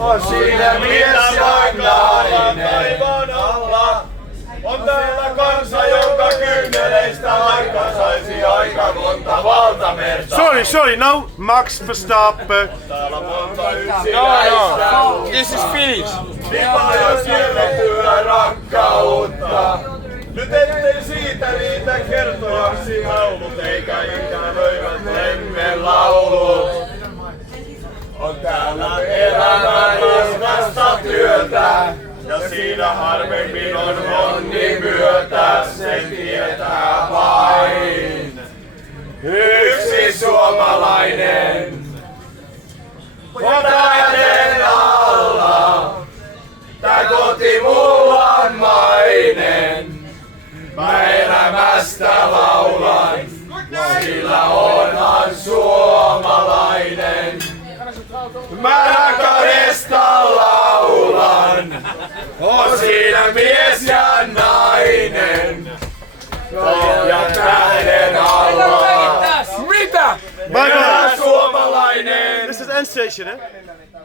On siinä mies ja nainen. Taivaan alla on täällä kansa, jonka kyyneleistä vaikka saisi aika monta valtamerta. Sorry, now Max Verstappen. Täällä monta yksinäistä. This is Finnish. Niin paljon kiellettyä rakkautta. Nyt ettei siitä riitä kertojaksi laulut, eikä ikävöivät lemmen laulut. On täällä elämä raskasta työtä, ja siinä harvemmin on onni myötä, sen tietää vain yksi suomalainen. On tähden alla, tää koti mulla on mainen. Mä elämästä laulan, sillä onhan suomalainen. Mä rakkaudesta laulan, on siinä mies ja nainen. Ja tähden alla, Mitä? elää suomalainen. This is End Station, eh?